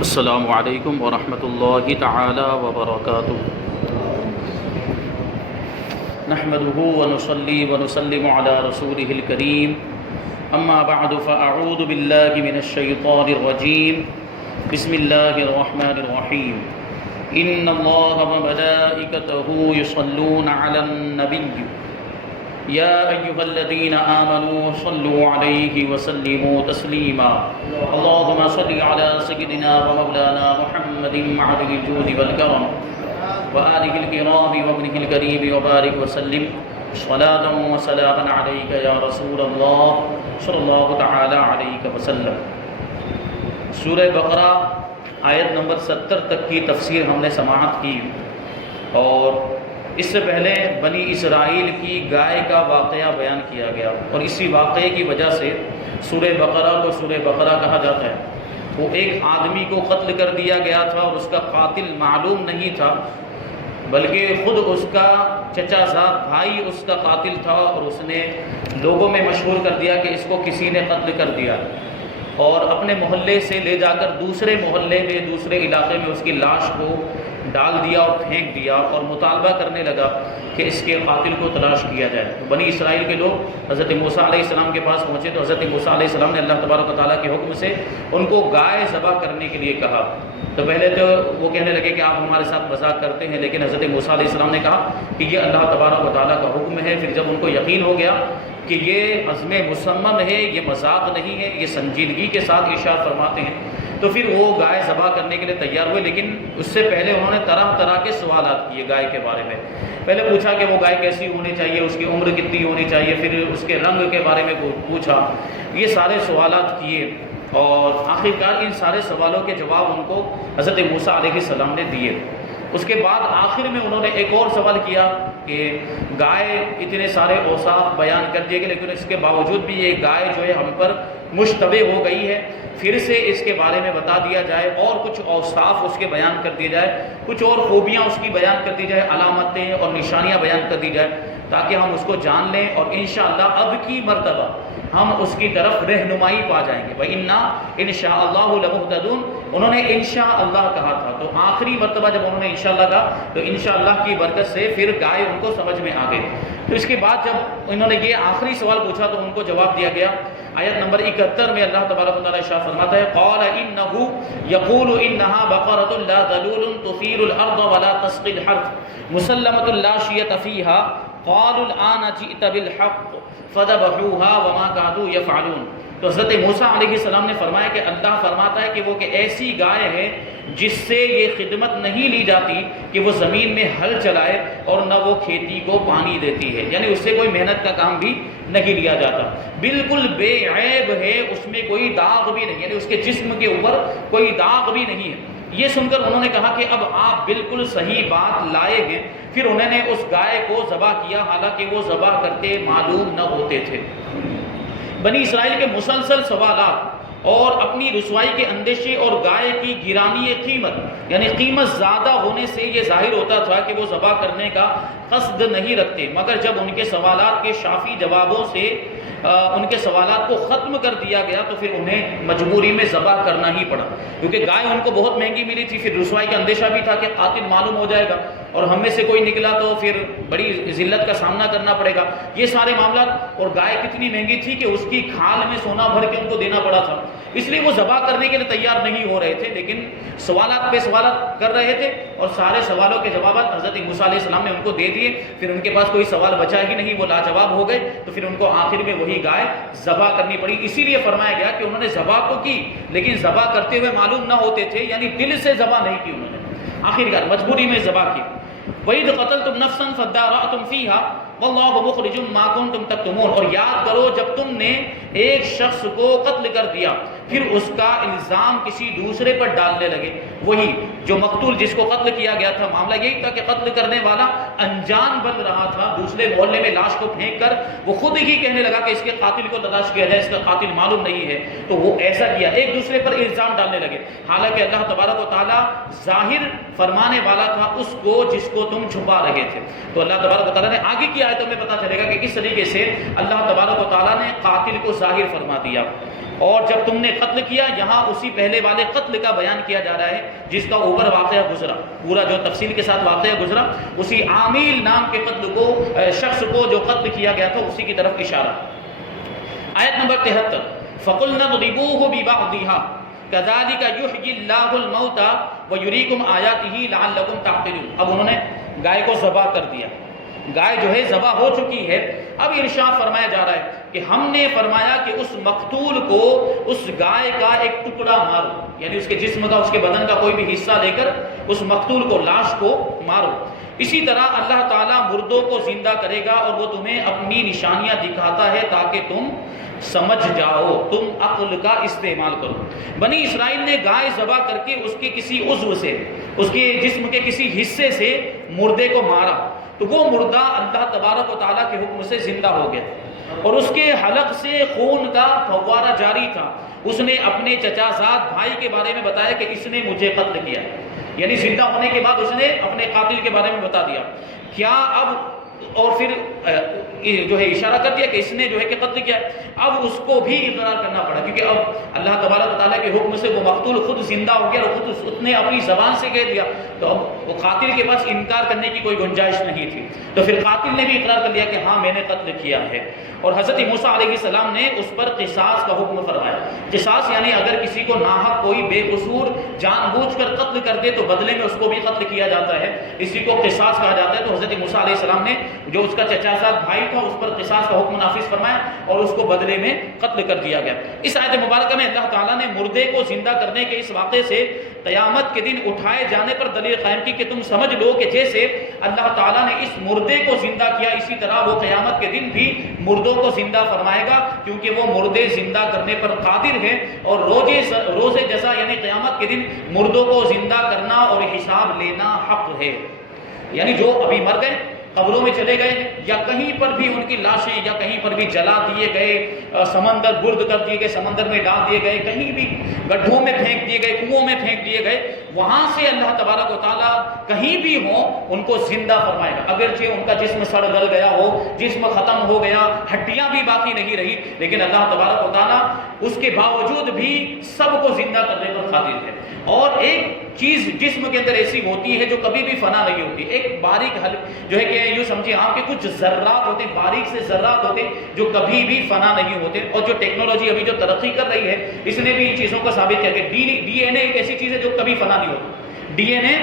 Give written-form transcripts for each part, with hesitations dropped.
السلام علیکم ورحمۃ اللہ تعالی وبرکاتہ۔ نحمده ونصلي ونسلم على رسوله الكريم، اما بعد فاعوذ بالله من الشيطان الرجيم، بسم الله الرحمن الرحيم۔ ان الله وملائكته يصلون على النبي يا أيها الذين آمنوا صلوا عليه وسلموا تسليما۔ اللهم صل على سيدنا ومولانا محمد معدن الجود والكرم وآله الكرام وابنه الكريم وبارك وسلم صلاة وسلاما عليك يا رسول الله صلى الله تعالى عليك وسلم۔ سورہ بقرہ آیت نمبر 70 تک کی تفسیر ہم نے سماعت کی، اور اس سے پہلے بنی اسرائیل کی گائے کا واقعہ بیان کیا گیا، اور اسی واقعے کی وجہ سے سورہ بقرہ کو سورہ بقرہ کہا جاتا ہے۔ وہ ایک آدمی کو قتل کر دیا گیا تھا اور اس کا قاتل معلوم نہیں تھا، بلکہ خود اس کا چچا زاد بھائی اس کا قاتل تھا، اور اس نے لوگوں میں مشہور کر دیا کہ اس کو کسی نے قتل کر دیا، اور اپنے محلے سے لے جا کر دوسرے محلے میں دوسرے علاقے میں اس کی لاش کو ڈال دیا اور پھینک دیا، اور مطالبہ کرنے لگا کہ اس کے قاتل کو تلاش کیا جائے۔ بنی اسرائیل کے لوگ حضرت موسیٰ علیہ السلام کے پاس پہنچے تو حضرت موسیٰ علیہ السلام نے اللہ تبارک و تعالیٰ کے حکم سے ان کو گائے ذبح کرنے کے لیے کہا۔ تو پہلے تو وہ کہنے لگے کہ آپ ہمارے ساتھ مذاق کرتے ہیں، لیکن حضرت موسیٰ علیہ السلام نے کہا کہ یہ اللہ تبارک و تعالیٰ کا حکم ہے۔ پھر جب ان کو یقین ہو گیا کہ یہ عزم مصمم ہے، یہ مذاق نہیں ہے، یہ سنجیدگی کے ساتھ ارشاد فرماتے ہیں، تو پھر وہ گائے ذبح کرنے کے لیے تیار ہوئے۔ لیکن اس سے پہلے انہوں نے طرح طرح کے سوالات کیے گائے کے بارے میں۔ پہلے پوچھا کہ وہ گائے کیسی ہونی چاہیے، اس کی عمر کتنی ہونی چاہیے، پھر اس کے رنگ کے بارے میں پوچھا، یہ سارے سوالات کیے، اور آخرکار ان سارے سوالوں کے جواب ان کو حضرت موسیٰ علیہ السلام نے دیے۔ اس کے بعد آخر میں انہوں نے ایک اور سوال کیا کہ گائے اتنے سارے اوصاف بیان کر دیے گئے، لیکن اس کے باوجود بھی یہ گائے جو ہے ہم پر مشتبہ ہو گئی ہے، پھر سے اس کے بارے میں بتا دیا جائے، اور کچھ اوصاف اس کے بیان کر دیے جائے، کچھ اور خوبیاں اس کی بیان کر دی جائے، علامتیں اور نشانیاں بیان کر دی جائے، تاکہ ہم اس کو جان لیں، اور انشاءاللہ اب کی مرتبہ ہم اس کی طرف رہنمائی پا جائیں گے۔ وَإِنَّا إِنْ شَاءَ اللَّهُ لَمُهْتَدُونَ، انہوں نے انشاءاللہ کہا تھا، تو آخری مرتبہ جب انہوں نے انشاءاللہ کہا تو انشاءاللہ کی برکت سے پھر گائے ان کو سمجھ میں آ گئی۔ تو اس کے بعد جب انہوں نے یہ آخری سوال پوچھا تو ان کو جواب دیا گیا۔ آیت نمبر 71 میں اللہ تبارک و تعالیٰ ارشاد فرماتا ہے، قَالَ إِنَّهُ يَقُولُ إِنَّهَا بَقَرَةٌ لَا ذَلُولٌ تُثِيرُ الْأَرْضَ وَلَا تَسْقِي الْحَرْثَ مُسَلَّمَةٌ لَا شِيَةَ فِيهَا قَالُوا الْآنَ جِئْتَ بِالْحَقِّ فَذَبَحُوهَا وَمَا كَادُوا يَفْعَلُونَ۔ تو حضرت موسیٰ علیہ السلام نے فرمایا کہ اللہ فرماتا ہے کہ وہ کہ ایسی گائے ہے جس سے یہ خدمت نہیں لی جاتی کہ وہ زمین میں ہل چلائے اور نہ وہ کھیتی کو پانی دیتی ہے، یعنی اس سے کوئی محنت کا کام بھی نہیں لیا جاتا، بالکل بے عیب ہے، اس میں کوئی داغ بھی نہیں، یعنی اس کے جسم کے اوپر کوئی داغ بھی نہیں ہے۔ یہ سن کر انہوں نے کہا کہ اب آپ بالکل صحیح بات لائے ہیں۔ پھر انہوں نے اس گائے کو ذبح کیا، حالانکہ وہ ذبح کرتے معلوم نہ ہوتے تھے۔ بنی اسرائیل کے مسلسل سوالات اور اپنی رسوائی کے اندیشے اور گائے کی گرانی قیمت، یعنی قیمت زیادہ ہونے سے یہ ظاہر ہوتا تھا کہ وہ ذبح کرنے کا قصد نہیں رکھتے، مگر جب ان کے سوالات کے شافی جوابوں سے ان کے سوالات کو ختم کر دیا گیا تو پھر انہیں مجبوری میں ذبح کرنا ہی پڑا، کیونکہ گائے ان کو بہت مہنگی ملی تھی۔ پھر رسوائی کا اندیشہ بھی تھا کہ قاتل معلوم ہو جائے گا، اور ہم میں سے کوئی نکلا تو پھر بڑی ذلت کا سامنا کرنا پڑے گا، یہ سارے معاملات۔ اور گائے کتنی مہنگی تھی کہ اس کی کھال میں سونا بھر کے ان کو دینا پڑا تھا، اس لیے وہ ذبح کرنے کے لیے تیار نہیں ہو رہے تھے، لیکن سوالات پہ سوالات کر رہے تھے، اور سارے سوالوں کے جوابات حضرت موسیٰ علیہ السلام نے ان کو دے دیے۔ پھر ان کے پاس کوئی سوال بچا ہی نہیں، وہ لاجواب ہو گئے، تو پھر ان کو آخر میں وہی گائے ذبح کرنی پڑی۔ اسی لیے فرمایا گیا کہ انہوں نے ذبح تو کی، لیکن ذبح کرتے ہوئے معلوم نہ ہوتے تھے، یعنی دل سے ذبح نہیں کی انہوں نے، آخرکار مجبوری میں ذبح کی۔ وَإِذْ قَتَلْتُمْ نَفْسًا فَادَّارَأْتُمْ فِيهَا وَاللَّهُ مُخْرِجٌ مَا كُنْتُمْ تَكْتُمُونَ، اور یاد کرو جب تم نے ایک شخص کو قتل کر دیا، پھر اس کا الزام کسی دوسرے پر ڈالنے لگے، وہی جو مقتول جس کو قتل کیا گیا تھا۔ معاملہ یہی تھا کہ قتل کرنے والا انجان بن رہا تھا، دوسرے محلے میں لاش کو پھینک کر وہ خود ہی کہنے لگا کہ اس کے قاتل کو تلاش کیا جائے، اس کا قاتل معلوم نہیں ہے، تو وہ ایسا کیا، ایک دوسرے پر الزام ڈالنے لگے، حالانکہ اللہ تبارک و تعالیٰ ظاہر فرمانے والا تھا اس کو جس کو تم چھپا رہے تھے۔ تو اللہ تبارک و تعالیٰ نے آگے کی آیتوں میں پتہ چلے گا کہ کس طریقے سے اللہ تبارک و تعالیٰ نے قاتل کو ظاہر فرما دیا۔ اور جب تم نے قتل کیا، یہاں اسی پہلے والے قتل کا بیان کیا جا رہا ہے جس کا اوپر واقعہ گزرا، پورا جو تفصیل کے ساتھ واقعہ گزرا، اسی عامیل نام کے قتل کو، شخص کو جو قتل کیا گیا تھا، اسی کی طرف اشارہ۔ آیت نمبر 73، فَقُلْنَا اضْرِبُوهُ بِبَعْضِهَا كَذَلِكَ يُحْيِي اللَّهُ الْمَوْتَى وَيُرِيكُمْ آيَاتِهِ لَعَلَّكُمْ تَعْقِلُونَ۔ اب انہوں نے گائے کو ذبح کر دیا، گائے جو ہے ذبح ہو چکی ہے، اب ارشاد فرمایا جا رہا ہے کہ ہم نے فرمایا کہ اس مقتول کو اس گائے کا ایک ٹکڑا مارو، یعنی اس کے جسم کا، اس کے بدن کا کوئی بھی حصہ لے کر اس مقتول کو، لاش کو مارو۔ اسی طرح اللہ تعالیٰ مردوں کو زندہ کرے گا اور وہ تمہیں اپنی نشانیاں دکھاتا ہے تاکہ تم سمجھ جاؤ، تم عقل کا استعمال کرو۔ بنی اسرائیل نے گائے ذبح کر کے اس کے کسی عضو سے، اس کے جسم کے کسی حصے سے مردے کو مارا، تو وہ مردہ اللہ تبارک و تعالیٰ کے حکم سے زندہ ہو گیا، اور اس کے حلق سے خون کا فوارہ جاری تھا۔ اس نے اپنے چچا زاد بھائی کے بارے میں بتایا کہ اس نے مجھے قتل کیا، یعنی زندہ ہونے کے بعد اس نے اپنے قاتل کے بارے میں بتا دیا۔ کیا اب، اور پھر جو ہے اشارہ کر دیا کہ اس نے جو ہے کہ قتل کیا، اب اس کو بھی اقرار کرنا پڑا، کیونکہ اب اللہ تبارک و تعالیٰ کے حکم سے وہ مقتول خود زندہ ہو گیا اور خود اس نے اپنی زبان سے کہہ دیا، تو اب وہ قاتل کے پاس انکار کرنے کی کوئی گنجائش نہیں تھی، تو پھر قاتل نے بھی اقرار کر لیا کہ ہاں میں نے قتل کیا ہے۔ اور حضرت موسیٰ علیہ السلام نے اس پر قصاص کا حکم فرمایا۔ قصاص یعنی اگر کسی کو ناحق کوئی بے قصور جان بوجھ کر قتل کر دے تو بدلے میں اس کو بھی قتل کیا جاتا ہے، اسی کو قصاص کہا جاتا ہے۔ تو حضرت موسیٰ علیہ السلام نے جو اس کا چچا زاد بھائی تھا اس پر قصاص کا حکم نافذ فرمایا اور اس کو بدلے میں قتل کر دیا گیا۔ اس آیت مبارکہ میں اللہ تعالیٰ نے مردے کو زندہ کرنے کے اس واقعے سے قیامت کے دن اٹھائے جانے پر دلیل قائم کی کہ تم سمجھ لو کہ جیسے اللہ تعالیٰ نے اس مردے کو زندہ کیا، اسی طرح وہ قیامت کے دن بھی مردوں کو زندہ فرمائے گا، کیونکہ وہ مردے زندہ کرنے پر قادر ہیں، اور روز جزا یعنی قیامت کے دن مردوں کو زندہ کرنا اور حساب لینا حق ہے۔ یعنی جو ابھی مر گئے، قبروں میں چلے گئے، یا کہیں پر بھی ان کی لاشیں یا کہیں پر بھی جلا دیے گئے، سمندر برد کر دیے گئے، سمندر میں ڈال دیے گئے، کہیں بھی گڈھوں میں پھینک دیے گئے، کنووں میں پھینک دیے گئے، وہاں سے اللہ تبارک و تعالیٰ کہیں بھی ہوں ان کو زندہ فرمائے گا، اگرچہ ان کا جسم سڑ گل گیا ہو، جسم ختم ہو گیا، ہڈیاں بھی باقی نہیں رہی، لیکن اللہ تبارک و تعالیٰ اس کے باوجود بھی سب کو زندہ کرنے پر قادر ہے۔ اور ایک چیز جسم کے اندر ایسی ہوتی ہے جو کبھی بھی فنا نہیں ہوتی، ایک باریک حل جو ہے کہ یوں سمجھے آپ کے کچھ ذرات ہوتے ہیں، باریک سے ذرات ہوتے ہیں جو کبھی بھی فنا نہیں ہوتے، اور جو ٹیکنالوجی ابھی جو ترقی کر رہی ہے اس نے بھی ان چیزوں کو ثابت کیا کہ ڈی این اے ایک ایسی چیز ہے جو کبھی فنا نہیں ہوتی، ڈی این اے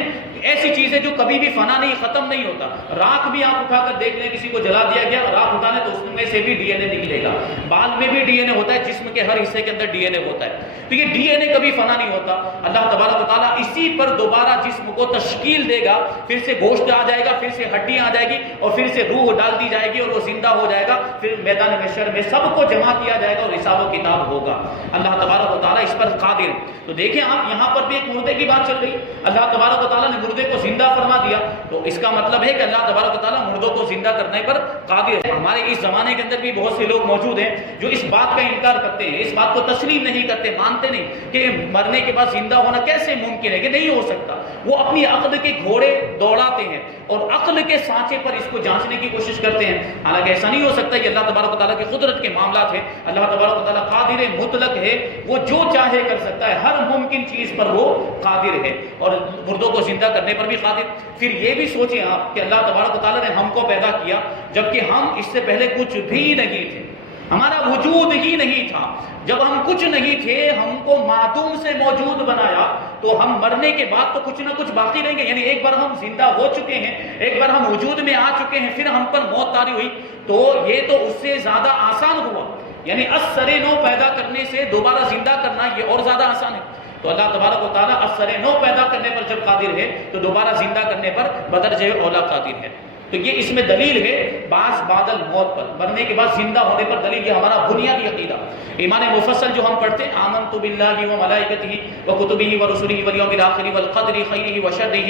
ایسی چیز ہے جو کبھی بھی فنا نہیں، ختم نہیں ہوتا۔ راکھ بھی آپ اٹھا کر دیکھ لیں، کسی کو جلا دیا گیا، راکھ اٹھانے تو اس میں سے بھی ڈی این اے نکلے گا، بال میں بھی ڈی این اے ہوتا ہے، جسم کے ہر حصے کے اندر ڈی این اے ہوتا ہے، تو یہ ڈی این اے کبھی فنا نہیں ہوتا۔ اللہ تبارک و تعالیٰ اسی پر دوبارہ جسم کو تشکیل دے گا، پھر سے گوشت آ جائے گا، پھر سے ہڈیاں آ جائے گی، اور پھر سے روح ڈال دی جائے گی اور وہ زندہ ہو جائے گا، پھر میدان محشر میں سب کو جمع کیا جائے گا اور حساب و کتاب ہوگا۔ اللہ تبارک و تعالیٰ اس پر قادر ہے۔ تو دیکھیں آپ یہاں پر بھی ایک مردے کی بات چل رہی، اللہ تبارک و تعالیٰ نے مردے کو زندہ فرما دیا، تو اس کا مطلب ہے کہ اللہ تبارک و تعالیٰ مردوں کو زندہ کرنے پر قادر ہے۔ ہمارے اس زمانے کے اندر بھی بہت سے لوگ موجود ہیں جو اس بات کا انکار کرتے ہیں، اس بات کو تسلیم نہیں کرتے، مانتے نہیں کہ مرنے کے بعد زندہ ہونا کیسے ممکن ہے، کہ نہیں ہو سکتا۔ وہ اپنی عقل کے گھوڑے دوڑاتے ہیں اور عقل کے سانچے پر اس کو جانچنے کی کوشش کرتے ہیں، حالانکہ ایسا نہیں ہو سکتا۔ یہ اللہ تبارک و تعالیٰ کی قدرت کے معاملات ہیں، اللہ تبارک و تعالیٰ قادر مطلق ہے، وہ جو چاہے کر سکتا ہے، ہر ممکن چیز پر وہ قادر ہے، اور مردوں کو زندہ کرنے پر بھی قادر۔ پھر یہ بھی سوچیں آپ کہ اللہ تبارک و تعالیٰ نے ہم کو پیدا کیا جبکہ ہم اس سے پہلے کچھ بھی نہیں تھے، ہمارا وجود ہی نہیں تھا۔ جب ہم کچھ نہیں تھے، ہم کو معدوم سے موجود بنایا، تو ہم مرنے کے بعد تو کچھ نہ کچھ باقی رہیں گے، یعنی ایک بار ہم زندہ ہو چکے ہیں، ایک بار ہم وجود میں آ چکے ہیں، پھر ہم پر موت طاری ہوئی، تو یہ تو اس سے زیادہ آسان ہوا، یعنی از سر نو پیدا کرنے سے دوبارہ زندہ کرنا یہ اور زیادہ آسان ہے۔ تو اللہ تبارک و تعالیٰ از سر نو پیدا کرنے پر جب قادر ہے تو دوبارہ زندہ کرنے پر بدرجہ اولا قادر ہے۔ تو یہ اس میں دلیل ہے بعض بعد الموت پر، مرنے کے بعد زندہ ہونے پر دلیل، یہ ہمارا بنیادی عقیدہ۔ ایمان مفصل جو ہم پڑھتے ہیں، آمنت باللہ و ملائکتہ و کتبہ و رسلہ والیوم الآخر والقدر خیرہ و شرہ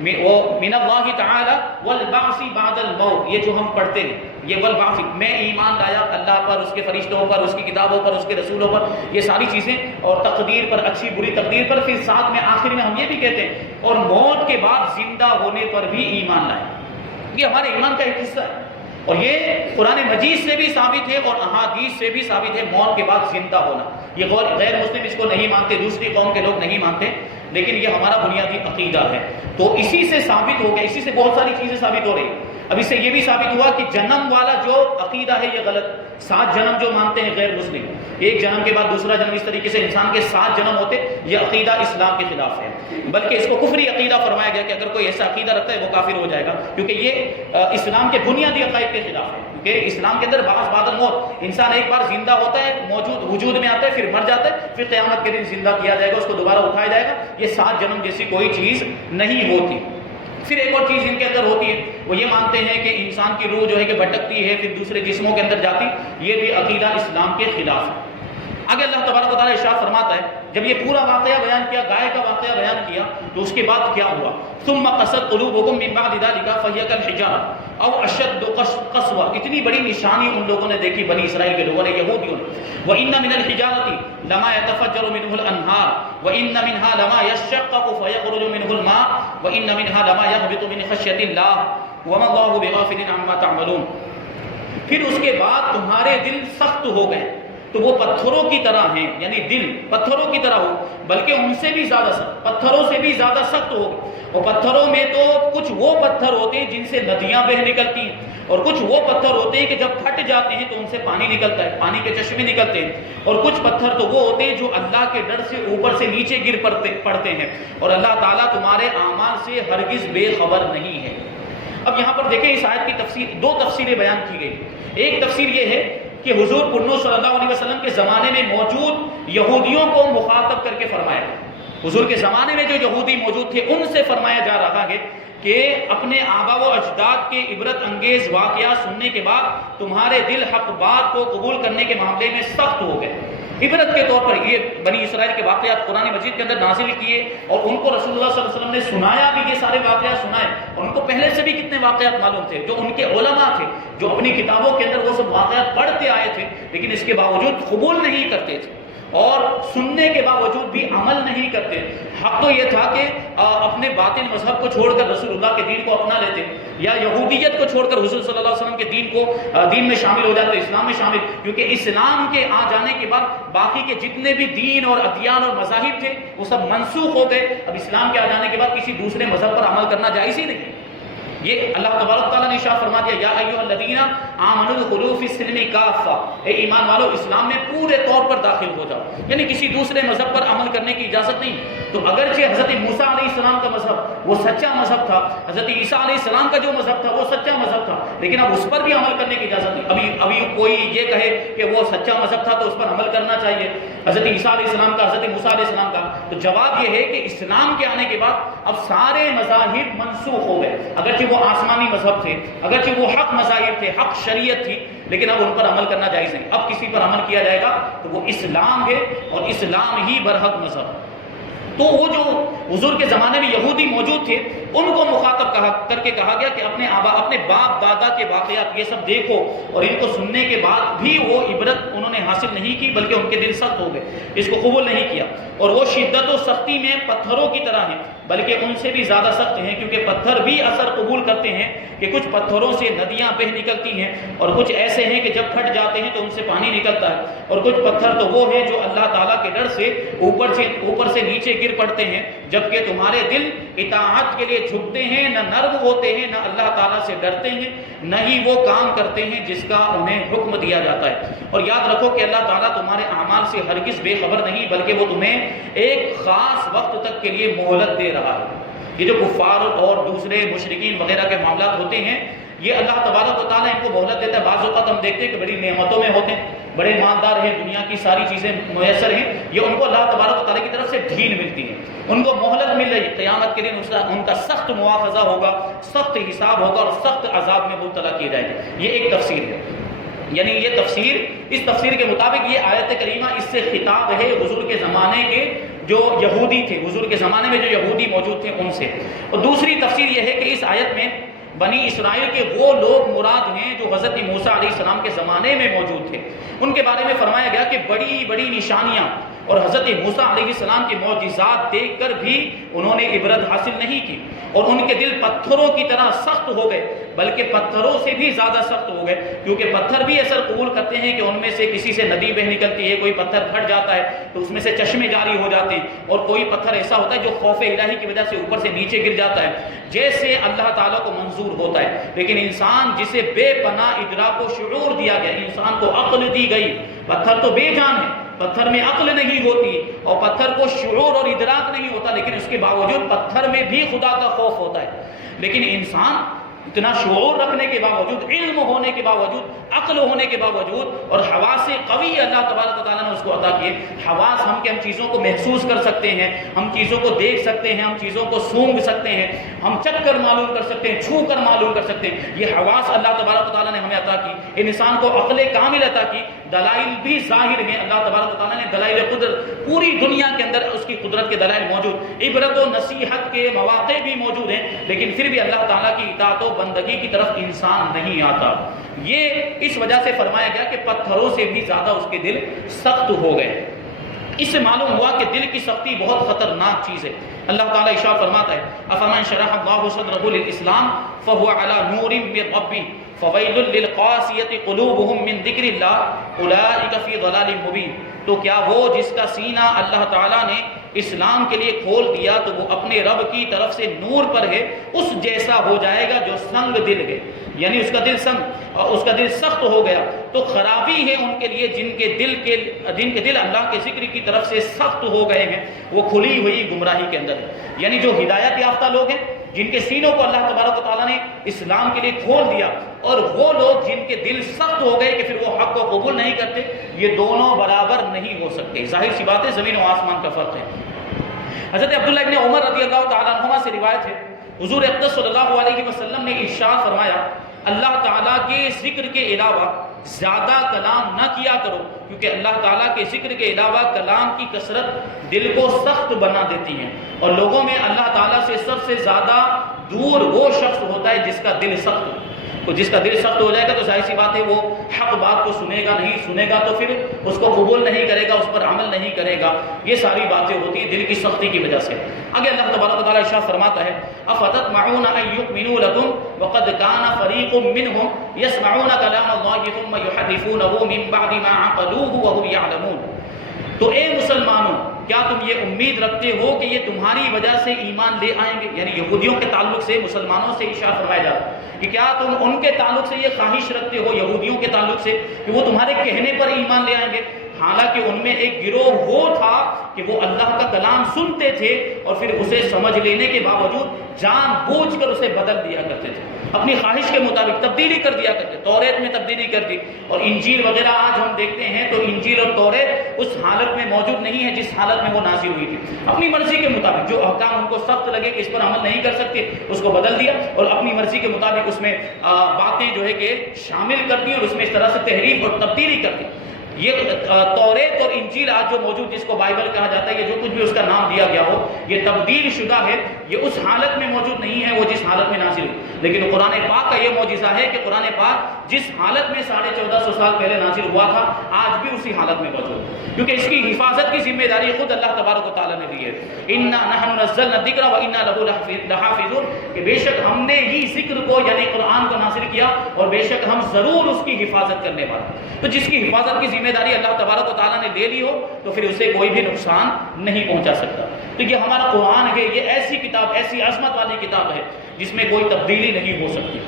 من اللہ تعالی والبعث بعد الموت، یہ جو ہم پڑھتے ہیں، یہ والبعث، میں ایمان لایا اللہ پر، اس کے فرشتوں پر، اس کی کتابوں پر، اس کے رسولوں پر، یہ ساری چیزیں، اور تقدیر پر، اچھی بری تقدیر پر، پھر ساتھ میں آخر میں ہم یہ بھی کہتے ہیں اور موت کے بعد زندہ ہونے پر بھی ایمان لائے۔ یہ ہمارے ایمان کا ایک حصہ ہے۔ اور یہ قرآن مجید سے بھی ثابت ہے اور احادیث سے بھی ثابت ہے، موت کے بعد زندہ ہونا۔ یہ غیر مسلم اس کو نہیں مانتے، دوسری قوم کے لوگ نہیں مانتے، لیکن یہ ہمارا بنیادی عقیدہ ہے۔ تو اسی سے ثابت ہو گیا، اسی سے بہت ساری چیزیں ثابت ہو رہی۔ اب اس سے یہ بھی ثابت ہوا کہ جنم والا جو عقیدہ ہے یہ غلط، 7 جنم جو مانتے ہیں غیر مسلم، ایک جنم کے بعد دوسرا جنم، اس طریقے سے انسان کے 7 جنم ہوتے، یہ عقیدہ اسلام کے خلاف ہے، بلکہ اس کو کفری عقیدہ فرمایا گیا کہ اگر کوئی ایسا عقیدہ رکھتا ہے وہ کافر ہو جائے گا، کیونکہ یہ اسلام کے بنیادی عقائد کے خلاف ہے۔ کیونکہ اسلام کے اندر بعد موت، انسان ایک بار زندہ ہوتا ہے، موجود وجود میں آتا ہے، پھر مر جاتا ہے، پھر قیامت کے دن زندہ کیا جائے گا، اس کو دوبارہ اٹھایا جائے گا۔ یہ 7 جنم جیسی کوئی چیز نہیں ہوتی۔ پھر ایک اور چیز ان کے اندر ہوتی ہے، وہ یہ مانتے ہیں کہ انسان کی روح جو ہے کہ بھٹکتی ہے، پھر دوسرے جسموں کے اندر جاتی، یہ بھی عقیدہ اسلام کے خلاف ہے۔ آگے اللہ تبارک و تعالیٰ ارشاد فرماتا ہے، جب یہ پورا واقعہ بیان کیا، گائے کا واقعہ بیان کیا، تو اس کے بعد کیا ہوا؟ ثم قست قلوبکم من بعد ذلک فہی کالحجارۃ او اشد قسوہ۔ اتنی بڑی نشانی ان لوگوں نے دیکھی، بنی اسرائیل کے لوگوں نے، یہودیوں نے۔ وَإِنَّ مِنَ الْحِجَارَةِ لَمَا يَتَفَجَّرُ مِنْهُ الْأَنْهَارُ وَإِنَّ مِنْهَا لَمَا يَشَّقَّقُ فَيَخْرُجُ مِنْهُ الْمَاءُ وَإِنَّ مِنْهَا لَمَا يَهْبِطُ مِنْ خَشْيَةِ اللَّهِ وَمَا اللَّهُ بِغَافِلٍ عَمَّا تَعْمَلُونَ۔ پھر اس کے بعد تمہارے دل سخت ہو گئے، تو وہ پتھروں کی طرح ہیں، یعنی دل پتھروں کی طرح ہو، بلکہ ان سے بھی زیادہ سخت، پتھروں سے بھی زیادہ سخت ہو گئے۔ اور پتھروں میں تو کچھ وہ پتھر ہوتے ہیں جن سے ندیاں بہہ نکلتی ہیں، اور کچھ وہ پتھر ہوتے ہیں کہ جب پھٹ جاتے ہیں تو ان سے پانی نکلتا ہے، پانی کے چشمے نکلتے ہیں۔ اور کچھ پتھر تو وہ ہوتے ہیں جو اللہ کے ڈر سے اوپر سے نیچے گر پڑتے ہیں، اور اللہ تعالیٰ تمہارے اعمال سے ہرگز بے خبر نہیں ہے۔ اب یہاں پر دیکھیں، اس آیت کی تفسیر، 2 تفسیریں بیان کی گئی۔ ایک تفسیر یہ ہے کہ حضور پرنو صلی اللہ علیہ وسلم کے زمانے میں موجود یہودیوں کو مخاطب کر کے فرمایا، حضور کے زمانے میں جو یہودی موجود تھے ان سے فرمایا جا رہا ہے کہ اپنے آبا و اجداد کے عبرت انگیز واقعات سننے کے بعد تمہارے دل حق بات کو قبول کرنے کے معاملے میں سخت ہو گئے۔ عبرت کے طور پر یہ بنی اسرائیل کے واقعات قرآن مجید کے اندر نازل کیے، اور ان کو رسول اللہ صلی اللہ علیہ وسلم نے سنایا بھی، یہ سارے واقعات سنائے، اور ان کو پہلے سے بھی کتنے واقعات معلوم تھے، جو ان کے علماء تھے، جو اپنی کتابوں کے اندر وہ سب واقعات پڑھتے آئے تھے، لیکن اس کے باوجود قبول نہیں کرتے تھے، اور سننے کے باوجود بھی عمل نہیں کرتے۔ حق تو یہ تھا کہ اپنے باطل مذہب کو چھوڑ کر رسول اللہ کے دین کو اپنا لیتے، یا یہودیت کو چھوڑ کر حضور صلی اللہ علیہ وسلم کے دین میں شامل ہو جاتے، اسلام میں شامل، کیونکہ اسلام کے آ جانے کے بعد باقی کے جتنے بھی دین اور ادیان اور مذاہب تھے وہ سب منسوخ ہو گئے۔ اب اسلام کے آ جانے کے بعد کسی دوسرے مذہب پر عمل کرنا جائز ہی نہیں۔ یہ اللہ تبارک تعالیٰ نے ارشاد فرما دیا، یا ایھا الذین آمنوا ادخلوا فی السلم کافہ، اے ایمان والو اسلام میں پورے طور پر داخل ہو جاؤ، یعنی کسی دوسرے مذہب پر عمل کرنے کی اجازت نہیں۔ تو اگرچہ حضرت موسیٰ علیہ السلام کا مذہب وہ سچا مذہب تھا، حضرت عیسیٰ علیہ السلام کا جو مذہب تھا وہ سچا مذہب تھا، لیکن اب اس پر بھی عمل کرنے کی اجازت نہیں۔ ابھی کوئی یہ کہے کہ وہ سچا مذہب تھا تو اس پر عمل کرنا چاہیے، حضرت عیسیٰ علیہ السلام کا، حضرت موسیٰ علیہ السلام کا، تو جواب یہ ہے کہ اسلام کے آنے کے بعد اب سارے مذاہب منسوخ ہو گئے، اگرچہ وہ آسمانی مذہب تھے، اگرچہ وہ حق مذاہب تھے، حق شریعت تھی، لیکن اب ان پر عمل کرنا جائز نہیں۔ اب کسی پر عمل کیا جائے گا تو وہ اسلام ہے، اور اسلام ہی برحق مذہب۔ تو وہ جو حضور کے زمانے میں یہودی موجود تھے ان کو مخاطب کر کے کہا گیا کہ اپنے باپ دادا کے واقعات یہ سب دیکھو، اور ان کو سننے کے بعد بھی وہ عبرت انہوں نے حاصل نہیں کی، بلکہ ان کے دل سخت ہو گئے، اس کو قبول نہیں کیا، اور وہ شدت و سختی میں پتھروں کی طرح ہیں، بلکہ ان سے بھی زیادہ سخت ہیں، کیونکہ پتھر بھی اثر قبول کرتے ہیں کہ کچھ پتھروں سے ندیاں بہہ نکلتی ہیں، اور کچھ ایسے ہیں کہ جب پھٹ جاتے ہیں تو ان سے پانی نکلتا ہے، اور کچھ پتھر تو وہ ہیں جو اللہ تعالیٰ کے ڈر سے اوپر سے نیچے گر پڑتے ہیں، جبکہ تمہارے دل اطاعت کے لیے جھکتے ہیں، نہ نرم ہوتے ہیں، نہ اللہ تعالیٰ سے ڈرتے ہیں، نہ ہی وہ کام کرتے ہیں جس کا انہیں حکم دیا جاتا ہے۔ اور یاد رکھو کہ اللہ تعالیٰ تمہارے اعمال سے ہرگز بے خبر نہیں، بلکہ وہ تمہیں ایک خاص وقت تک کے لیے مہلت دے رہا ہے۔ یہ جو کفار اور دوسرے مشرکین وغیرہ کے معاملات ہوتے ہیں، یہ اللہ تبارک و تعالیٰ ان کو مہلت دیتا ہے۔ بعض اوقات ہم دیکھتے ہیں کہ بڑی نعمتوں میں ہوتے ہیں، بڑے مالدار ہیں، دنیا کی ساری چیزیں میسر ہیں، یہ ان کو اللہ تبارک و تعالیٰ کی طرف سے ڈھیل ملتی ہے، ان کو مہلت مل رہی ہے، قیامت کے دن ان کا سخت مواخذہ ہوگا، سخت حساب ہوگا، اور سخت عذاب میں مبتلا کیے جائیں گے۔ یہ ایک تفسیر ہے، یعنی یہ تفسیر، اس تفسیر کے مطابق یہ آیت کریمہ اس سے خطاب ہے حضور کے زمانے کے جو یہودی تھے، حضور کے زمانے میں جو یہودی موجود تھے ان سے۔ اور دوسری تفسیر یہ ہے کہ اس آیت میں بنی اسرائیل کے وہ لوگ مراد ہیں جو حضرت موسیٰ علیہ السلام کے زمانے میں موجود تھے، ان کے بارے میں فرمایا گیا کہ بڑی بڑی نشانیاں اور حضرت موسیٰ علیہ السلام کے معجزات دیکھ کر بھی انہوں نے عبرت حاصل نہیں کی، اور ان کے دل پتھروں کی طرح سخت ہو گئے، بلکہ پتھروں سے بھی زیادہ سخت ہو گئے، کیونکہ پتھر بھی اثر قبول کرتے ہیں کہ ان میں سے کسی سے ندی بہ نکلتی ہے، کوئی پتھر پھٹ جاتا ہے تو اس میں سے چشمے جاری ہو جاتے ہیں، اور کوئی پتھر ایسا ہوتا ہے جو خوف الہی کی وجہ سے اوپر سے نیچے گر جاتا ہے، جیسے اللہ تعالیٰ کو منظور ہوتا ہے۔ لیکن انسان جسے بے پناہ ادراک و شعور دیا گیا، انسان کو عقل دی گئی، پتھر تو بے جان ہے، پتھر میں عقل نہیں ہوتی اور پتھر کو شعور اور ادراک نہیں ہوتا، لیکن اس کے باوجود پتھر میں بھی خدا کا خوف ہوتا ہے۔ لیکن انسان اتنا شعور رکھنے کے باوجود، علم ہونے کے باوجود، عقل ہونے کے باوجود، اور حواس قوی اللہ تبارک و تعالیٰ نے اس کو عطا کیے، حواس ہم کے ہم چیزوں کو محسوس کر سکتے ہیں، ہم چیزوں کو دیکھ سکتے ہیں، ہم چیزوں کو سونگھ سکتے ہیں، ہم چکھ کر معلوم کر سکتے ہیں، چھو کر معلوم کر سکتے ہیں، یہ حواس اللہ تبارک و تعالیٰ نے ہمیں عطا کی۔ انسان کو عقل کامل عطا کی، دلائل بھی ظاہر ہیں، اللہ تبارک و تعالیٰ نے دلائل قدرت، پوری دنیا کے اندر اس کی قدرت کے دلائل موجود، عبرت و نصیحت کے مواقع بھی موجود ہیں، لیکن پھر بھی اللہ تعالیٰ کی اطاعت و بندگی کی طرف انسان نہیں آتا۔ یہ اس وجہ سے فرمایا گیا کہ پتھروں سے بھی زیادہ اس کے دل سخت ہو گئے۔ اس سے معلوم ہوا کہ دل کی سختی بہت خطرناک چیز ہے۔ اللہ تعالیٰ ارشاد فرماتا ہے افمن شرح اللہ صدرہ للاسلام فهو على نور من ربه فویل للقاسیة قلوبهم من ذکر اللہ اولئک فی ضلال مبین۔ تو کیا وہ جس کا سینہ اللہ تعالیٰ نے اسلام کے لیے کھول دیا تو وہ اپنے رب کی طرف سے نور پر ہے، اس جیسا ہو جائے گا جو سنگ دل ہے، یعنی اس کا دل سخت ہو گیا۔ تو خرابی ہے ان کے لیے جن کے دل اللہ کے ذکر کی طرف سے سخت ہو گئے ہیں، وہ کھلی ہوئی گمراہی کے اندر ہے۔ یعنی جو ہدایت یافتہ لوگ ہیں، جن کے سینوں کو اللہ تبارک و تعالیٰ نے اسلام کے لیے کھول دیا، اور وہ لوگ جن کے دل سخت ہو گئے کہ پھر وہ حق کو قبول نہیں کرتے، یہ دونوں برابر نہیں ہو سکتے۔ ظاہر سی بات ہے، زمین و آسمان کا فرق ہے۔ حضرت عبداللہ ابن عمر رضی اللہ تعالیٰ عنہما سے روایت ہے، حضور اقدس صلی اللہ علیہ وسلم نے ارشاد فرمایا اللہ تعالیٰ کے ذکر کے علاوہ زیادہ کلام نہ کیا کرو، کیونکہ اللہ تعالیٰ کے ذکر کے علاوہ کلام کی کثرت دل کو سخت بنا دیتی ہے، اور لوگوں میں اللہ تعالیٰ سے سب سے زیادہ دور وہ شخص ہوتا ہے جس کا دل سخت ہو۔ تو جس کا دل سخت ہو جائے گا تو ظاہر سی بات ہے وہ حق بات کو سنے گا نہیں، سنے گا تو پھر اس کو قبول نہیں کرے گا، اس پر عمل نہیں کرے گا۔ یہ ساری باتیں ہوتی ہیں دل کی سختی کی وجہ سے۔ آگے اللہ تبارک و تعالیٰ ارشاد فرماتا ہے افتطمعون ان یؤمنوا لکم وقد کان فریق منہم یسمعون کلام اللہ ثم یحرفونہ من بعد ما عقلوہ وہم یعلمون۔ تو اے مسلمانوں، کیا تم یہ امید رکھتے ہو کہ یہ تمہاری وجہ سے ایمان لے آئیں گے؟ یعنی یہودیوں کے تعلق سے مسلمانوں سے ارشاد فرمایا جاتا ہے کہ کیا تم ان کے تعلق سے یہ خواہش رکھتے ہو، یہودیوں کے تعلق سے، کہ وہ تمہارے کہنے پر ایمان لے آئیں گے؟ حالانکہ ان میں ایک گروہ وہ تھا کہ وہ اللہ کا کلام سنتے تھے اور پھر اسے سمجھ لینے کے باوجود جان بوجھ کر اسے بدل دیا کرتے تھے، اپنی خواہش کے مطابق تبدیلی کر دیا کرتے، توریت میں تبدیلی کر دی۔ اور انجیل وغیرہ آج ہم دیکھتے ہیں تو انجیل اور توریت اس حالت میں موجود نہیں ہے جس حالت میں وہ نازل ہوئی تھی۔ اپنی مرضی کے مطابق جو احکام ان کو سخت لگے کہ اس پر عمل نہیں کر سکتے، اس کو بدل دیا اور اپنی مرضی کے مطابق اس میں باتیں جو ہے کہ شامل کر دی اور اس میں اس طرح سے تحریف اور تبدیلی کر دی۔ یہ توریت اور انجیل آج جو موجود جس کو بائبل کہا جاتا ہے، یہ جو کچھ بھی اس کا نام دیا گیا ہو، یہ تبدیل شدہ ہے، یہ اس حالت میں موجود نہیں ہے وہ جس حالت میں نازل ہوئی۔ لیکن قرآن پاک کا یہ معجزہ ہے کہ قرآن پاک جس حالت میں 1450 سال پہلے نازل ہوا تھا آج بھی اسی حالت میں موجود ہے، کیونکہ اس کی حفاظت کی ذمہ داری خود اللہ تبارک و تعالیٰ نے لی ہے۔ انا نحن نزلنا الذکر وانا لہ لحافظون، کہ بے شک ہم نے ہی ذکر کو یعنی قرآن کو نازل کیا اور بے شک ہم ضرور اس کی حفاظت کرنے والے۔ تو جس کی حفاظت کی ذمہ داری اللہ تبارک و تعالیٰ نے لے لی ہو تو پھر اسے کوئی بھی نقصان نہیں پہنچا سکتا۔ تو یہ ہمارا قرآن ہے، یہ ایسی کتاب، ایسی عظمت والی کتاب ہے جس میں کوئی تبدیلی نہیں ہو سکتی۔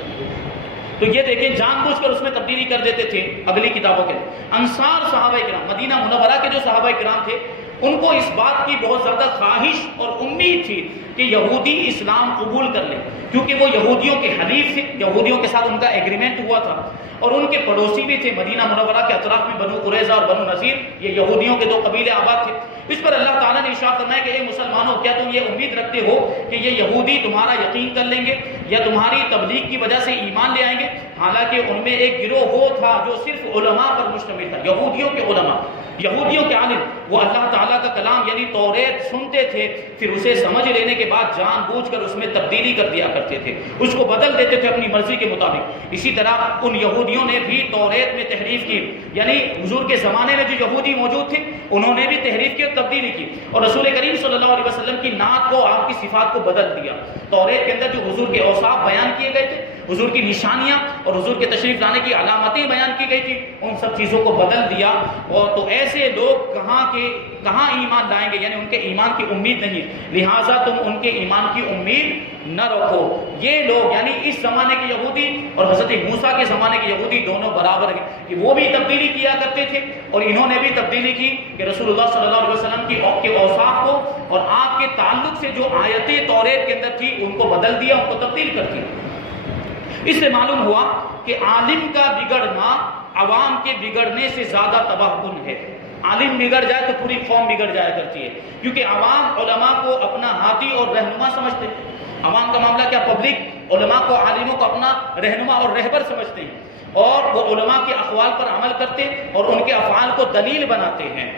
تو یہ دیکھیں جان بوجھ کر اس میں تبدیلی کر دیتے تھے اگلی کتابوں کے۔ انصار صحابہ کرام، مدینہ منورہ کے جو صحابہ کرام تھے، ان کو اس بات کی بہت زیادہ خواہش اور امید تھی کہ یہودی اسلام قبول کر لیں، کیونکہ وہ یہودیوں کے حلیف تھے، یہودیوں کے ساتھ ان کا ایگریمنٹ ہوا تھا اور ان کے پڑوسی بھی تھے۔ مدینہ منورہ کے اطراف میں بنو قریظہ اور بنو نذیر، یہ یہودیوں کے دو قبیلے آباد تھے۔ اس پر اللہ تعالیٰ نے ارشاد فرمایا کہ اے مسلمانوں، کیا تم یہ امید رکھتے ہو کہ یہ یہودی تمہارا یقین کر لیں گے یا تمہاری تبلیغ کی وجہ سے ایمان لے آئیں گے؟ حالانکہ ان میں ایک گروہ وہ تھا جو صرف علماء پر مشتمل تھا، یہودیوں کے علماء، یہودیوں کے عالم، وہ اللہ تعالیٰ کا کلام یعنی توریت سنتے تھے، پھر اسے سمجھ لینے کے بعد جان بوجھ کر اس میں تبدیلی کر دیا کرتے تھے، اس کو بدل دیتے تھے اپنی مرضی کے مطابق۔ اسی طرح ان یہودیوں نے بھی توریت میں تحریف کی، یعنی حضور کے زمانے میں جو یہودی موجود تھے انہوں نے بھی تحریف کی اور تبدیلی کی، اور رسول کریم صلی اللہ علیہ وسلم کی نعت کو، آپ کی صفات کو بدل دیا۔ توریت کے اندر جو حضور کے اوصاف بیان کیے گئے تھے، حضور کی نشانیاں اور حضور کے تشریف لانے کی علامتیں بیان کی گئی تھی، ان سب چیزوں کو بدل دیا۔ اور تو ایسے لوگ کہاں ایمان لائیں گے، یعنی ان کے ایمان کی امید نہیں، لہٰذا تم ان کے ایمان کی امید نہ رکھو۔ یہ لوگ یعنی اس زمانے کے یہودی اور حضرت موسیٰ کے زمانے کے یہودی دونوں برابر ہیں کہ وہ بھی تبدیلی کیا کرتے تھے اور انہوں نے بھی تبدیلی کی کہ رسول اللہ صلی اللہ علیہ وسلم کے اوصاف کو اور آپ کے تعلق سے جو آیتیں توریت کے اندر تھی ان کو بدل دیا، ان کو تبدیل کر دیا۔ اس سے معلوم ہوا کہ عالم کا بگڑنا عوام کے بگڑنے سے زیادہ تباہ کن ہے۔ عالم بگڑ جائے تو پوری قوم بگڑ جایا کرتی ہے، کیونکہ عوام علماء کو اپنا ہادی اور رہنما سمجھتے ہیں۔ عوام کا معاملہ کیا، پبلک علماء کو، عالموں کو اپنا رہنما اور رہبر سمجھتے ہیں، اور وہ علماء کے اقوال پر عمل کرتے اور ان کے افعال کو دلیل بناتے ہیں،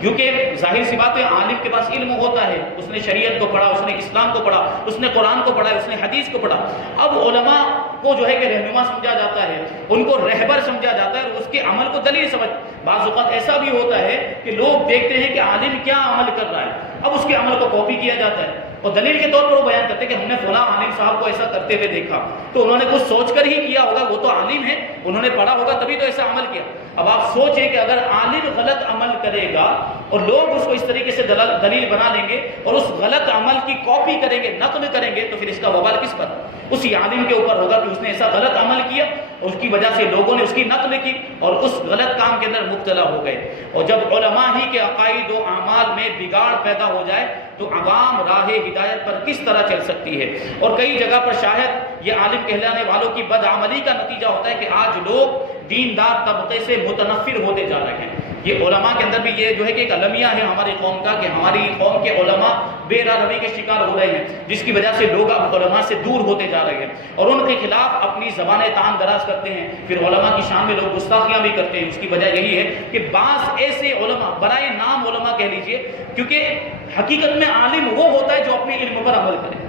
کیونکہ ظاہر سی بات ہے عالم کے پاس علم ہوتا ہے، اس نے شریعت کو پڑھا، اس نے اسلام کو پڑھا، اس نے قرآن کو پڑھا، اس نے حدیث کو پڑھا۔ اب علماء کو جو ہے کہ رہنما سمجھا جاتا ہے، ان کو رہبر سمجھا جاتا ہے، اور اس کے عمل کو دلیل سمجھ۔ بعض اوقات ایسا بھی ہوتا ہے کہ لوگ دیکھتے ہیں کہ عالم کیا عمل کر رہا ہے، اب اس کے عمل کو کاپی کیا جاتا ہے اور دلیل کے طور پر وہ بیان کرتے ہیں کہ ہم نے فلاں عالم صاحب کو ایسا کرتے ہوئے دیکھا، تو انہوں نے کچھ سوچ کر ہی کیا ہوگا، وہ تو عالم ہے، انہوں نے پڑھا ہوگا تبھی تو ایسا عمل کیا۔ اب آپ سوچیں کہ اگر عالم غلط عمل کرے گا اور لوگ اس کو اس طریقے سے دلیل بنا لیں گے اور اس غلط عمل کی کاپی کریں گے، نقل کریں گے، تو پھر اس کا وبال کس پر؟ اسی عالم کے اوپر ہوگا کہ اس نے ایسا غلط عمل کیا اور اس کی وجہ سے لوگوں نے اس کی نقل کی اور اس غلط کام کے اندر مبتلا ہو گئے۔ اور جب علماء ہی کے عقائد و اعمال میں بگاڑ پیدا ہو جائے تو عوام راہ ہدایت پر کس طرح چل سکتی ہے؟ اور کئی جگہ پر شاید یہ عالم کہلانے والوں کی بدعملی کا نتیجہ ہوتا ہے کہ آج لوگ دیندار طبقے سے متنفر ہوتے جا رہے ہیں۔ یہ علماء کے اندر بھی یہ جو ہے کہ ایک المیہ ہے ہماری قوم کا کہ ہماری قوم کے علماء بے راہ روی کے شکار ہو رہے ہیں، جس کی وجہ سے لوگ اب علماء سے دور ہوتے جا رہے ہیں اور ان کے خلاف اپنی زبانیں تان دراز کرتے ہیں، پھر علماء کی شان میں لوگ گستاخیاں بھی کرتے ہیں۔ اس کی وجہ یہی ہے کہ بعض ایسے علماء، برائے نام علماء کہہ لیجئے، کیونکہ حقیقت میں عالم وہ ہوتا ہے جو اپنے علم پر عمل کرے۔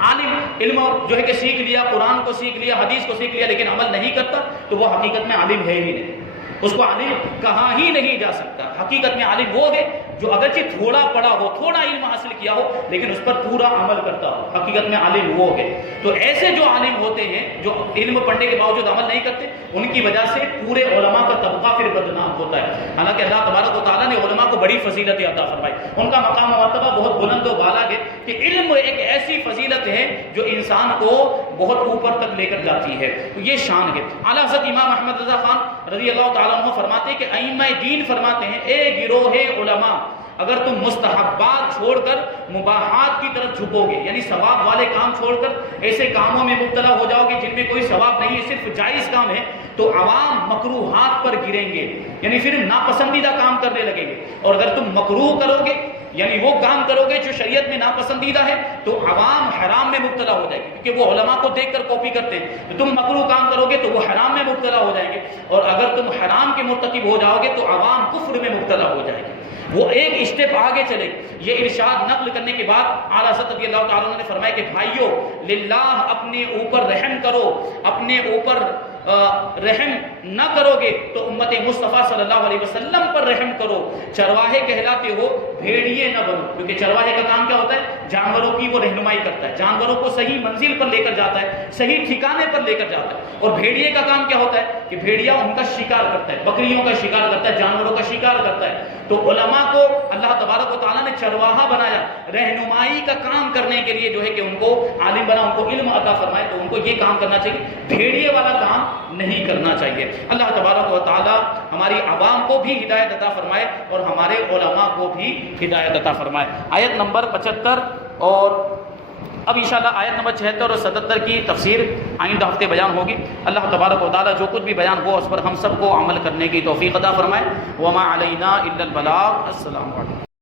عالم علم جو ہے کہ سیکھ لیا، قرآن کو سیکھ لیا، حدیث کو سیکھ لیا، لیکن عمل نہیں کرتا تو وہ حقیقت میں عالم ہے ہی نہیں، اس کو عالم کہا ہی نہیں جا سکتا۔ حقیقت میں عالم وہ ہے جو اگرچہ تھوڑا پڑھا ہو، تھوڑا علم حاصل کیا ہو، لیکن اس پر پورا عمل کرتا ہو، حقیقت میں عالم وہ ہے۔ تو ایسے جو عالم ہوتے ہیں جو علم پڑھنے کے باوجود عمل نہیں کرتے، ان کی وجہ سے پورے علماء کا طبقہ پھر بدنام ہوتا ہے۔ حالانکہ اللہ تبارک و تعالیٰ نے علماء کو بڑی فضیلت عطا فرمائی، ان کا مقام و مرتبہ بہت بلند و بالا ہے کہ علم ایک ایسی فضیلت ہے جو انسان کو بہت اوپر تک لے کر جاتی ہے، یہ شان ہے۔ اعلیٰ حضرت امام احمد رضا خان رضی اللہ تعالیٰ عنہ فرماتے ہیں کہ ائمہ دین فرماتے ہیں، اے گروہ علماء، اگر تم مستحبات چھوڑ کر مباحات کی طرف جھکو گے، یعنی ثواب والے کام چھوڑ کر ایسے کاموں میں مبتلا ہو جاؤ گے جن میں کوئی ثواب نہیں ہے، صرف جائز کام ہے، تو عوام مکروہات پر گریں گے، یعنی پھر ناپسندیدہ کام کرنے لگیں گے۔ اور اگر تم مکروہ کرو گے، یعنی وہ کام کرو گے جو شریعت میں ناپسندیدہ ہے، تو عوام حرام میں مبتلا ہو جائے گی، کیونکہ وہ علماء کو دیکھ کر کاپی کرتے ہیں۔ تو تم مکروہ کام کرو گے تو وہ حرام میں مبتلا ہو جائیں گے، اور اگر تم حرام کے مرتکب ہو جاؤ گے تو عوام کفر میں مبتلا ہو جائے گی۔ وہ ایک اسٹیپ آگے چلے۔ یہ ارشاد نقل کرنے کے بعد اعلیٰ حضرت رضی اللہ تعالیٰ عنہ نے فرمایا کہ بھائیو، للہ اپنے اوپر رحم کرو، اپنے اوپر رحم نہ کرو گے تو امت مصطفیٰ صلی اللہ علیہ وسلم پر رحم کرو۔ چرواہے کہلاتے ہو، بھیڑیے نہ بنو، کیونکہ چرواہے کا کام کیا ہوتا ہے؟ جانوروں کی وہ رہنمائی کرتا ہے، جانوروں کو صحیح منزل پر لے کر جاتا ہے، صحیح ٹھکانے پر لے کر جاتا ہے۔ اور بھیڑیے کا کام کیا ہوتا ہے کہ بھیڑیا ان کا شکار کرتا ہے، بکریوں کا شکار کرتا ہے، جانوروں کا شکار کرتا ہے۔ تو علماء کو اللہ تبارک و تعالیٰ نے چرواہا بنایا، رہنمائی کا کام کرنے کے لیے جو ہے کہ ان کو عالم بنا، ان کو علم عطا فرمائے، تو ان کو یہ کام کرنا چاہیے، بھیڑیے والا کام نہیں کرنا چاہیے۔ اللہ تبارک و تعالیٰ ہماری عوام کو بھی ہدایت عطا فرمائے اور ہمارے علماء کو بھی ہدایت عطا فرمائے۔ آیت نمبر 75 اور اب انشاءاللہ آیت نمبر 76 اور 77 کی تفسیر آئندہ ہفتے بیان ہوگی۔ اللہ تبارک و تعالیٰ جو کچھ بھی بیان ہو اس پر ہم سب کو عمل کرنے کی توفیق عطا فرمائے۔ وما علینا الا البلاغ۔ السلام علیکم۔